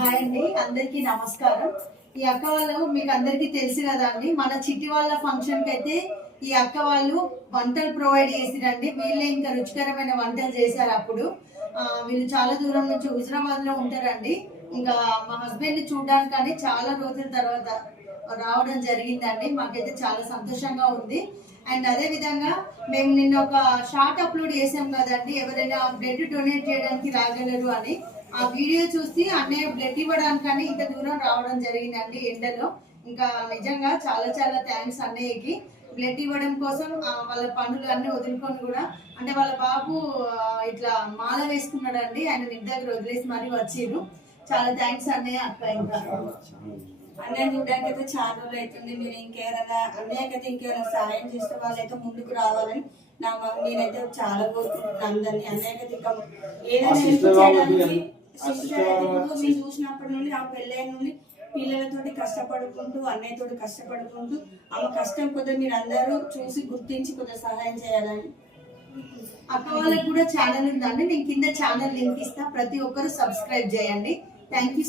Hi అండి, అందరికీ నమస్కారం. ఈ అక్క వాళ్ళు మీకు అందరికీ తెలుసు కదా అండి, మన చిట్టి వాళ్ళ ఫంక్షన్ కి అయితే ఈ అక్క వాళ్ళు వంటలు ప్రొవైడ్ చేసిరండి. వీళ్ళే ఇంకా రుచికరమైన వంటలు చేశారు. అప్పుడు వీళ్ళు చాలా దూరం నుంచి హుజరాబాద్ లో ఉంటారండి. ఇంకా మా హస్బెండ్ ని చూడడానికి కానీ చాలా రోజుల తర్వాత రావడం జరిగిందండి. మాకైతే చాలా సంతోషంగా ఉంది. అండ్ అదే విధంగా మేము నిన్న ఒక షార్ట్ అప్లోడ్ చేసాం కదండి, ఎవరైనా బ్లడ్ డొనేట్ చేయడానికి రాగలరు అని. ఆ వీడియో చూసి అన్నయ్య బ్లడ్ ఇవ్వడానికని ఇంత దూరం రావడం జరిగిందండి ఎండలో. ఇంకా నిజంగా చాలా చాలా థ్యాంక్స్ అన్నయ్యకి. బ్లడ్ ఇవ్వడం కోసం వాళ్ళ పనులు అన్ని వదులుకొని కూడా, అంటే వాళ్ళ బాబు ఇట్లా మాల వేసుకున్నాడండి, ఆయన నిద్ర దగ్గర వదిలేసి మరీ వచ్చిర్రు. చాలా థ్యాంక్స్ అన్నయ్య, అక్క. ఇంకా అన్నయ్య చూడడానికి అయితే చాలా రోజులు అవుతుంది. మీరు ఇంకెవరైనా అన్నయ్యకైతే ఇంకెవరైనా సహాయం చేస్తే వాళ్ళైతే ముందుకు రావాలని నేనైతే చాలా కోరుకుంటున్నాను అందరినీ. అన్నయ్యకైతే ఇంకా ఏదైనా హెల్ప్ చేయడానికి సిస్టర్ ఇప్పుడు మీరు చూసినప్పటి నుండి ఆ పెళ్ళైన నుండి పిల్లలతోటి కష్టపడుకుంటూ అన్నయ్యతోటి కష్టపడుకుంటూ ఆమె కష్టం కొద్దిగా మీరు అందరూ చూసి గుర్తించి కొద్దిగా సహాయం చేయాలని. అక్క వాళ్ళకి కూడా ఛానల్ ఉందండి, నేను కింద ఛానల్ లింక్ ఇస్తా, ప్రతి ఒక్కరు సబ్స్క్రైబ్ చేయండి. Thank you.